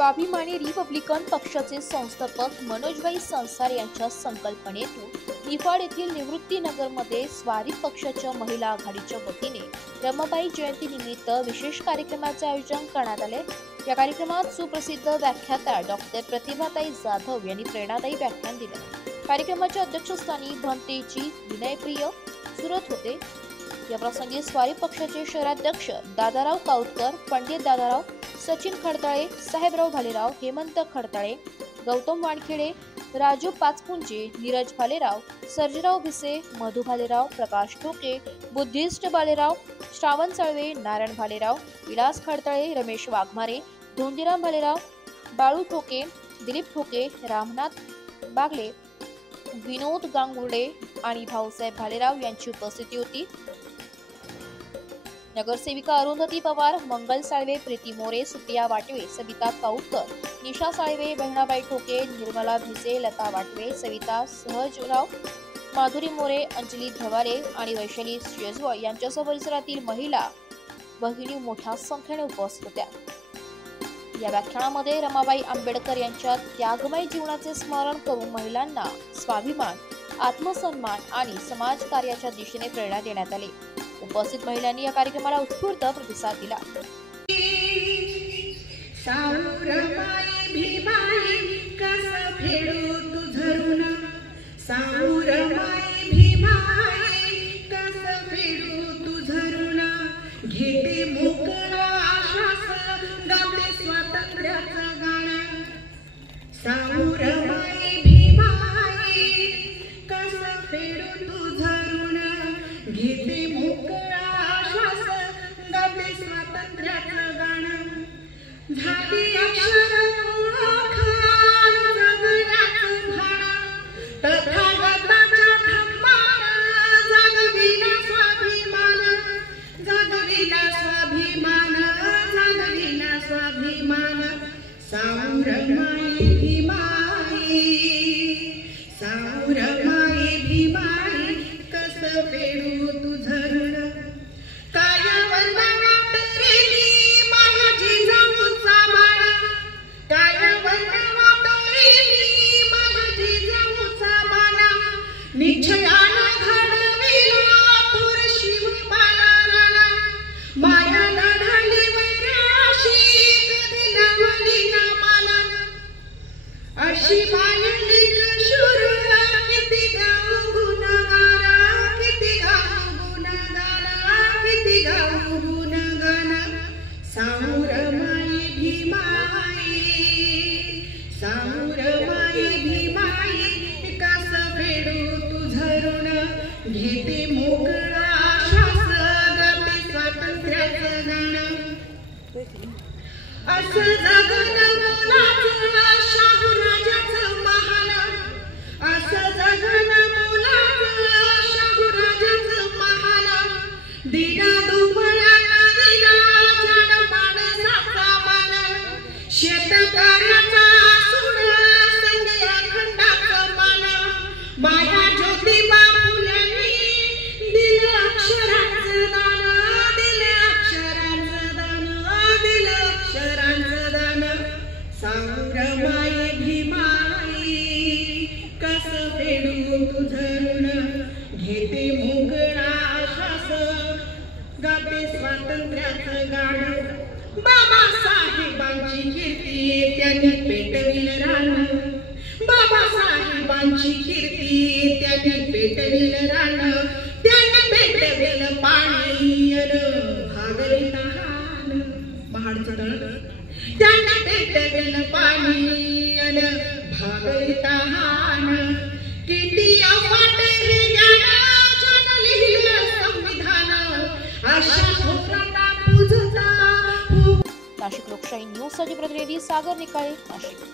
स्वाभिमानी रिपब्लिकन पक्षाचे संस्थापक मनोजभाई संसार यांच्या संकल्पनेतून निफाड येथील निवृत्तीनगरमध्ये स्वारी पक्षाच्या महिला आघाडीच्या वतीने रमाबाई जयंती निमित्त विशेष कार्यक्रमाचे आयोजन करण्यात आले। या कार्यक्रमात सुप्रसिद्ध व्याख्याता डॉक्टर प्रतिभाताई जाधव यांनी प्रेरणादायी व्याख्यान दिले। कार्यक्रमाच्या अध्यक्षस्थानी भंतेजी विनयप्रिय सुरत होते। या प्रसंगी स्वारी पक्षाचे शहराध्यक्ष दादाराव काउतकर, पंडित दादाराव, सचिन खडताळे, साहेबराव भालेराव, हेमंत खडताळे, गौतम वानखेडे, राजू पाचपुंजे, नीरज भालेराव, सर्जेराव भिसे, मधु भालेराव, प्रकाश ठोके, बुद्धिस्ट भालेराव, श्रावण साळवे, नारायण भालेराव, विलास खडताळे, रमेश वाघमारे, धोंडीराम भालेराव, बाळू ठोके, दिलीप ठोके, रामनाथ बागले, विनोद गांगुर्डे आणि भाऊसाहेब भालेराव यांची उपस्थिती होती। नगरसेविका अरुंधती पवार, मंगल साळवे, प्रीती मोरे, सुप्रिया वाटवे, सविता काउतकर, निशा साळवे, बहिणाबाई ठोके, निर्मला भिसे, लता वाटवे, सविता सहजराव, माधुरी मोरे, अंजली धवारे आणि वैशाली शेजवळ यांच्यासह परिसरातील महिला भगिनी मोठ्या संख्येने उपस्थित होत्या। या व्याख्यानामध्ये रमाबाई आंबेडकर यांच्या त्यागमय जीवनाचे स्मरण करून महिलांना स्वाभिमान, आत्मसन्मान आणि समाजकार्याच्या दिशेने प्रेरणा देण्यात आली। उपस्थित महिलांनी या कार्यक्रमाला उत्स्फूर्त प्रतिसाद दिला। घेते मोकळा श्वास, गाते स्वातंत्र्याचं गाणं, असं जगणं मुलाचं शाहू राजाचं महान, असं जगणं मुलाचं शाहू राजाचं महान, दिना दुबळ्यांना दिला झाड माणसाचा मान, शेतकऱ्याचा सूड संगे अखंडाचं मान, माया ज्योतिबा रमाई भीमाई कसं फेडू तुझं घेते मोकळा श्वास, गाते स्वातंत्र्याचं गाणं, बाबासाहेबांची कीर्ती त्यांनी पेटविलं रान, बाबासाहेबांची कीर्ती त्यांनी पेटविलं रान, त्यांनी पेटविलं पाणी भागली तहान, महाडचं तळ त्यांना पेटविलं पाणी भागली तहान, किती अफाट हे ज्ञान लिहिलं संविधान, अशा थोरांना पूजता। नाशिक लोकशाही न्यूज साठी प्रतिनिधी सागर निकाळे, नाशिक।